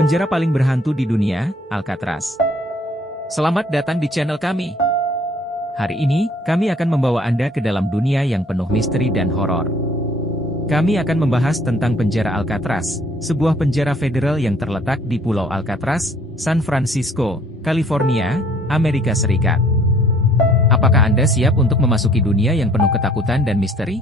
Penjara paling berhantu di dunia, Alcatraz. Selamat datang di channel kami. Hari ini, kami akan membawa Anda ke dalam dunia yang penuh misteri dan horor. Kami akan membahas tentang penjara Alcatraz, sebuah penjara federal yang terletak di Pulau Alcatraz, San Francisco, California, Amerika Serikat. Apakah Anda siap untuk memasuki dunia yang penuh ketakutan dan misteri?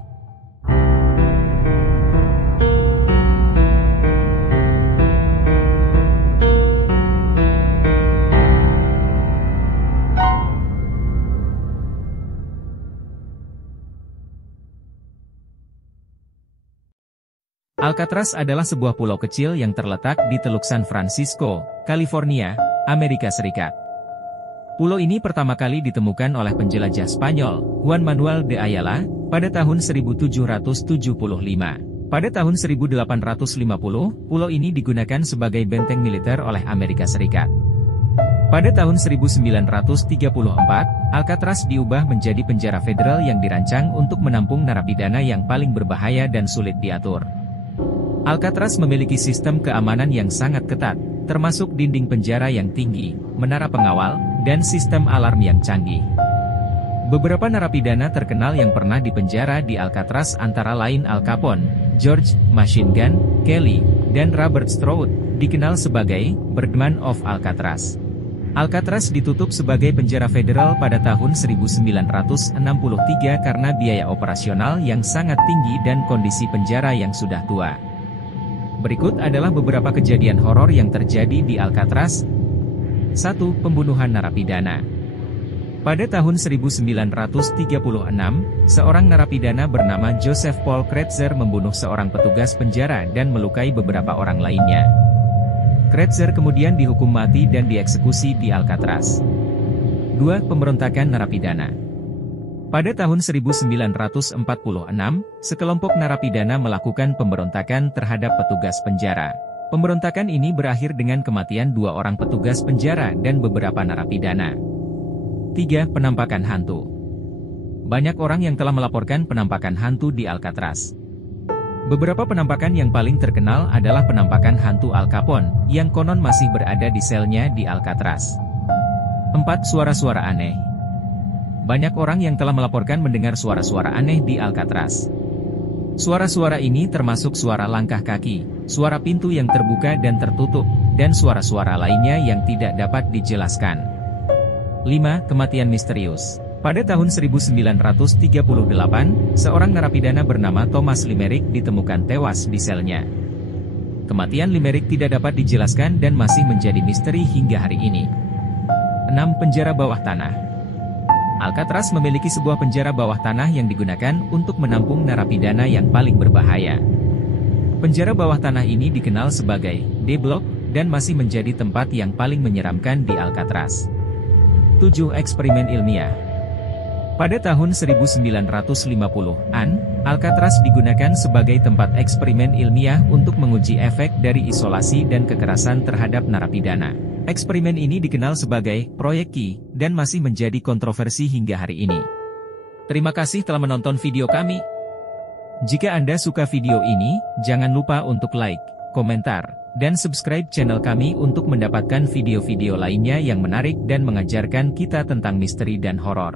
Alcatraz adalah sebuah pulau kecil yang terletak di Teluk San Francisco, California, Amerika Serikat. Pulau ini pertama kali ditemukan oleh penjelajah Spanyol, Juan Manuel de Ayala, pada tahun 1775. Pada tahun 1850, pulau ini digunakan sebagai benteng militer oleh Amerika Serikat. Pada tahun 1934, Alcatraz diubah menjadi penjara federal yang dirancang untuk menampung narapidana yang paling berbahaya dan sulit diatur. Alcatraz memiliki sistem keamanan yang sangat ketat, termasuk dinding penjara yang tinggi, menara pengawal, dan sistem alarm yang canggih. Beberapa narapidana terkenal yang pernah dipenjara di Alcatraz antara lain Al Capone, George Machine Gun Kelly, dan Robert Stroud, dikenal sebagai Birdman of Alcatraz. Alcatraz ditutup sebagai penjara federal pada tahun 1963 karena biaya operasional yang sangat tinggi dan kondisi penjara yang sudah tua. Berikut adalah beberapa kejadian horor yang terjadi di Alcatraz. 1. Pembunuhan narapidana. Pada tahun 1936, seorang narapidana bernama Joseph Paul Kretzer membunuh seorang petugas penjara dan melukai beberapa orang lainnya. Kretzer kemudian dihukum mati dan dieksekusi di Alcatraz. 2. Pemberontakan narapidana. Pada tahun 1946, sekelompok narapidana melakukan pemberontakan terhadap petugas penjara. Pemberontakan ini berakhir dengan kematian 2 orang petugas penjara dan beberapa narapidana. 3. Penampakan hantu. Banyak orang yang telah melaporkan penampakan hantu di Alcatraz. Beberapa penampakan yang paling terkenal adalah penampakan hantu Al Capone, yang konon masih berada di selnya di Alcatraz. 4. Suara-suara aneh. Banyak orang yang telah melaporkan mendengar suara-suara aneh di Alcatraz. Suara-suara ini termasuk suara langkah kaki, suara pintu yang terbuka dan tertutup, dan suara-suara lainnya yang tidak dapat dijelaskan. 5. Kematian misterius. Pada tahun 1938, seorang narapidana bernama Thomas Limerick ditemukan tewas di selnya. Kematian Limerick tidak dapat dijelaskan dan masih menjadi misteri hingga hari ini. 6. Penjara bawah tanah. Alcatraz memiliki sebuah penjara bawah tanah yang digunakan untuk menampung narapidana yang paling berbahaya. Penjara bawah tanah ini dikenal sebagai D-Block dan masih menjadi tempat yang paling menyeramkan di Alcatraz. 7. Eksperimen ilmiah. Pada tahun 1950-an, Alcatraz digunakan sebagai tempat eksperimen ilmiah untuk menguji efek dari isolasi dan kekerasan terhadap narapidana. Eksperimen ini dikenal sebagai Proyek Ki, dan masih menjadi kontroversi hingga hari ini. Terima kasih telah menonton video kami. Jika Anda suka video ini, jangan lupa untuk like, komentar, dan subscribe channel kami untuk mendapatkan video-video lainnya yang menarik dan mengajarkan kita tentang misteri dan horor.